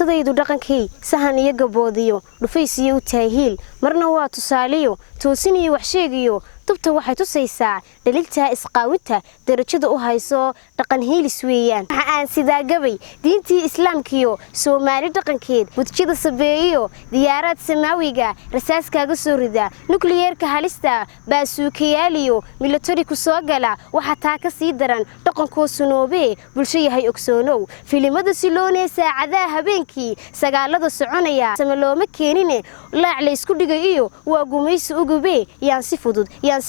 maasadaydu dhaqankii sahan iyo gaboodiyo dhufaysiyo u taahiil marna waa tusaaliyo toosin iyo wax sheegiyo tubta waxay tusaysaa dhalilta isqaawinta darajada u hayso dhaqan hiilis weeyaan waxa aan sidaa gabay diintii islaamkiyo Soomaali dhaqankeed wajida sabeeyo diyaarad samaawiga rasaaskaaga soo rida nukliyeerka halista baasuukiyaaliyo military ku soo gala waxa taa ka sii daran dhaqankoo sunoobe bulsho yahay ogsoonow filimada siloonee saacadaha habeenkii sagaalada soconaya samalooma keenine laac la isku dhigay iyo waa gumaysi ugube yaan si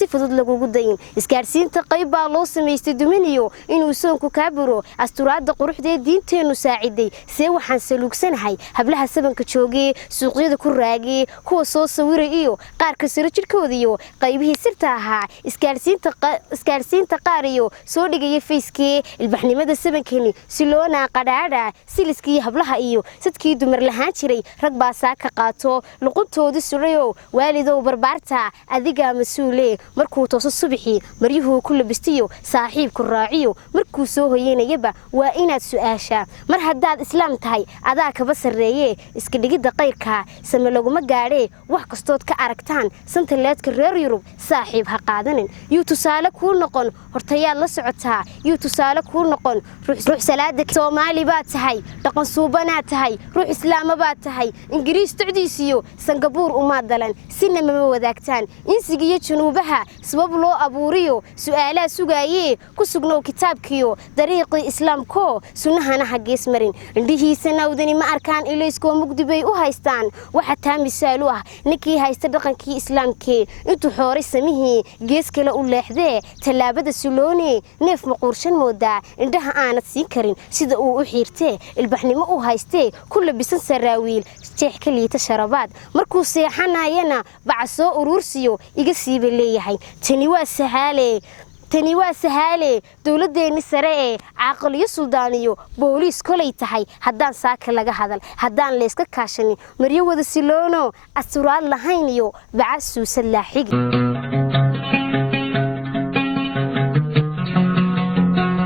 fudud lagugu dayin isgaarsiinta qayb baa loo sameystay duminiyo inuu soonku ka buro asturaada quruxdeed diinteenu saaciday see waxaan saluugsanahay hablaha sabanka joogay suuqyada ku raagay kuwa soo sawiray iyo qaar ka sare jirkoodiyo qaybihii sirta ahaa isgaarsiinta qaar iyo soo dhigay Facebook ilbaxnimada sabankani siloona qadhaadha siliskii hablaha iyo sadkii dumar lahaan jiray rag baa saaka qaato luquntoodi surayo waalidow barbaarta adiga masuule markuu tooso subaxii maryuhu ku labistiyo saaxiibku raaciyo markuu soo hoyeynayaba waa inaad su'aasha mar haddaad islaam tahay adaa kaba sareeye iska dhigida qayrka sama laguma gaadhe wax kastood ka aragtaan santaleedka reer Yurub saaxiib ha qaadanin yu tusaale ku noqon hortayaad la socotaa yu tusaale ku noqon ruux salaada Soomaali baa tahay dhaqan suubana tahay ruux islaam baa tahay ingiriis tucdiisiyo Singapore uma dalan sinama wadaagtaan insigiyo junuubaha sabab loo abuuriyo su'aalaha sugaayee ku sugnow kitaabkiyo dariiqii islaamko sunnahana hagees marin indhihiisana wadani ma arkaan ilayskoo mugdibay u haystaan waxa taa misaal u ah ninkii haysta dhaqankii islaamkee intuu xooray samihii gees kale u leexdee talaabada sulooni neef maquurshan moodaa indhaha aanad siin karin sida uu u xiirtee ilbaxnimo u haystee ku labisan saraawiil jeex ka liita sharabaad markuu seexanayana baca soo urursiyo iga siiba leeyahay tani waa sahaale dawladeena sare ee caaqil iyo suldaaniyo booliis kolay tahay haddaan saaka laga hadal haddaan la iska kaashanin maryo wada siloono asturaad lahayn iyo baca suusad laaxigi